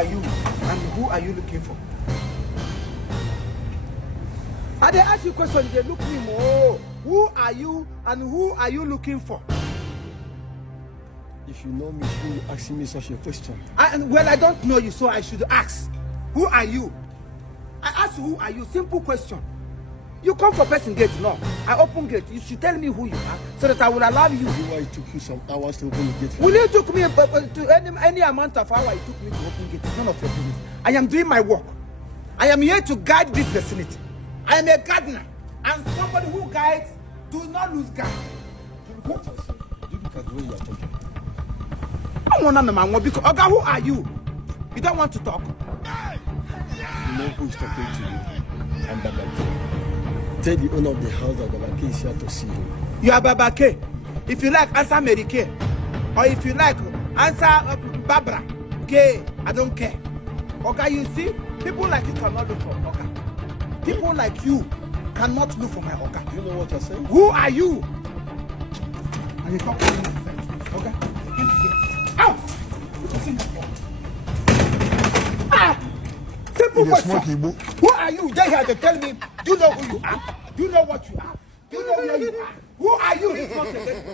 are you and who are you looking for? I they ask you question, they look me more. Who are you and who are you looking for? If you know me, you shouldn't be asking me such a question. Well, I don't know you, so I should ask. Who are you? I ask you, who are you? Simple question. You come for person gate, no. I open gate. You should tell me who you are so that I will allow you. Why it took you some hours to open the gate? Will you took me to any amount of hour it took me to open gate? It's none of your business. I am doing my work. I am here to guide this vicinity. I am a gardener. And somebody who guides do not lose guard. Do you look at the way you are talking? I want to know because Oga, who are you? You don't want to talk. You know who is talking to you. I'm Babake. Tell the owner of the house that Babake is here to see you. You are Babake. If you like, answer Mary Kay. Or if you like, answer Barbara. Gay. I don't care. Oga, you see, people like you cannot look for Oga. People like you cannot look for my Oga. You know what you're saying? Who are you? And you talk to me. Oga, ow! Ah! Simple question. Who are you? They here to tell me, do you know who you are? Do you know what you are? Do you know where you are? Who are you? It's not a name.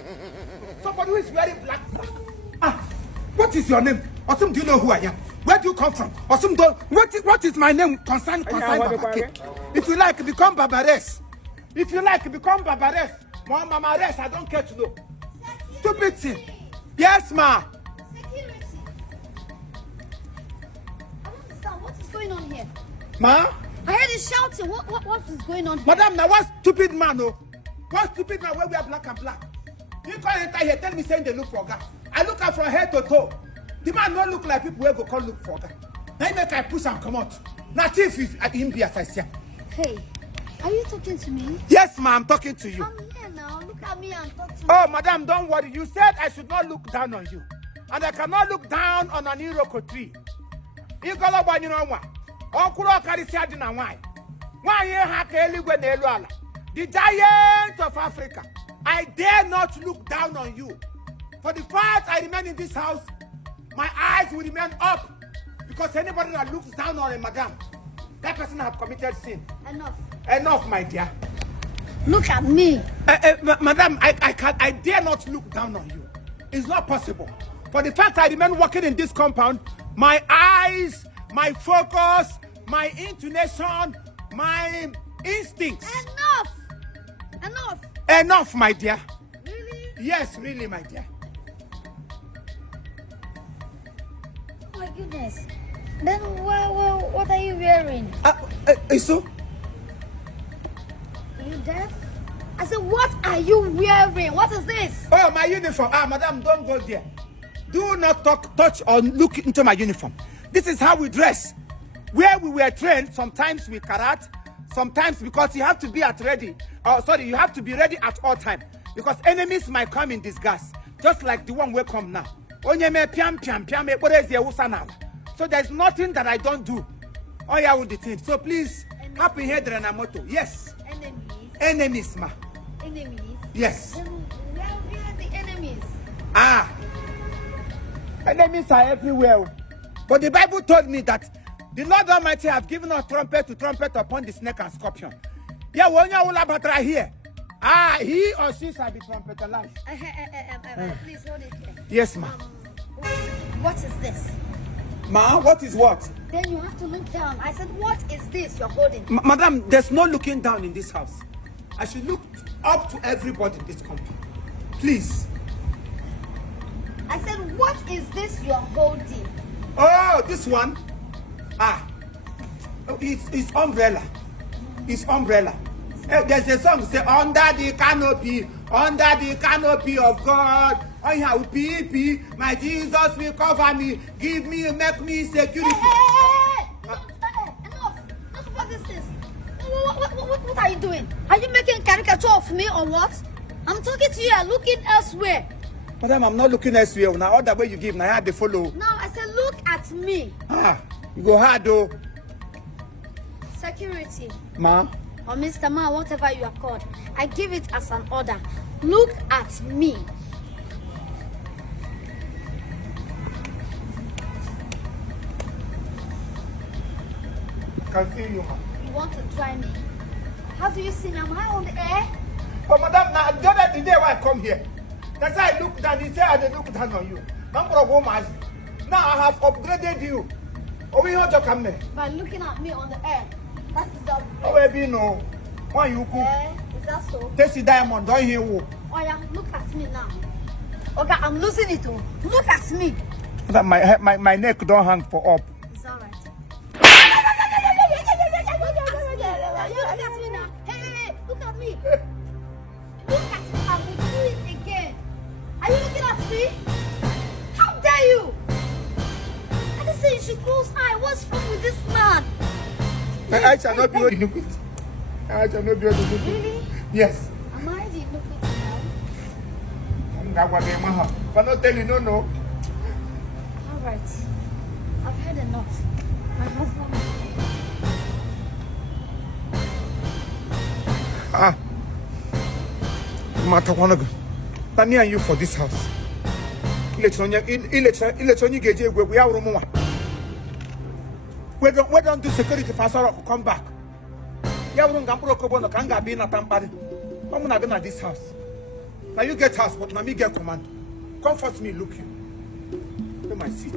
Somebody who is wearing black. Ah, what is your name? Or some do you know who I am? Where do you come from? Or some don't. What is my name? Concern Babake. If you like, become Barbares. If you like, become Barbares. Mama rest, I don't care to know. Stupid thing. Yes, ma. Security. I don't understand. What is going on here? Ma? I heard you shouting. What is going on here? Madam, now what stupid man, oh? What stupid man where we are black and black? You can't enter here, tell me saying they look for God. I look at from head to toe. The man don't look like people who go call look for God. Now you make I push and come out. Now thief is him be as I see. Hey, are you talking to me? Yes, ma, I'm talking to you. I'm here now. Look at me and talk to me. Oh, madam, don't worry. You said I should not look down on you. And I cannot look down on an iroko tree. You go up when you know what. Uncle Carisiad and why? Why you have the giant of Africa. I dare not look down on you. For the fact I remain in this house, my eyes will remain up. Because anybody that looks down on a madam, that person has committed sin. Enough. Enough, my dear. Look at me. Madam, I dare not look down on you. It's not possible. For the fact I remain working in this compound, my eyes, my focus, my intonation, my instincts. Enough. Enough, my dear. Really? Yes, really, my dear. Oh my goodness. Then what are you wearing? So? Are you deaf? I said, what are you wearing? What is this? Oh, my uniform. Madam, don't go there. Do not touch or look into my uniform. This is how we dress. Where we were trained, sometimes we karat, sometimes because you have to be you have to be ready at all time. Because enemies might come in disguise, just like the one will come now. So there's nothing that I don't do. Oh yeah, with the thing. So please, happy head and a motto. Yes. Enemies, ma. Enemies? Yes. Then where are the enemies? Enemies are everywhere. But the Bible told me that the Lord Almighty have given us trumpet to trumpet upon the snake and scorpion. Yeah, when you will have here. He or she shall be trumpetalized. Please hold it here. Yes, ma. What is this? Ma, what is what? Then you have to look down. I said, what is this you're holding? Madam, there's no looking down in this house. I should look up to everybody in this company. Please. I said, what is this you're holding? Oh, this one? It's umbrella. It's umbrella. There's a song say under the canopy of God. I have pee, my Jesus will cover me, make me security. Hey. Enough of this. What are you doing? Are you making caricature of me or what? I'm talking to you, I'm looking elsewhere. Madam, I'm not looking elsewhere. Now all the way you give, now I had to follow. No, I said look at me. You go hard though. Security. Ma? Or Mr. Ma, whatever you are called. I give it as an order. Look at me. can see you, ma. You want to try me? How do you see me? Am I on the air? But madam, now the other day when I come here, that's why I look down. He said I didn't look down on you. Now I have upgraded you. Oh, we want to come there. By looking at me on the air. That is the Oh, baby, no. Why you cook? Is that so? This is diamond. Don't hear who? Oh yeah, look at me now. Okay, I'm losing it. Oh. Look at me. That my neck don't hang for up. It's alright. Look at me now. Hey, look at me. Look at me. I will do it again. Are you looking at me? How dare you? I just say you should close eye. What's wrong with this man? I shall not be able to look it. I shall not be able to look it. Really? Yes. Am I the look it now? But not tell you, no. Alright. I've had enough. My husband. Matter one of me and you for this house. Election you get we are room. We don't do security pastor come back. Yeah, we don't go to Kanga be na tampari. I'm not gonna this house. Now you get house, but now me get command. Come first me look you. Let my seat.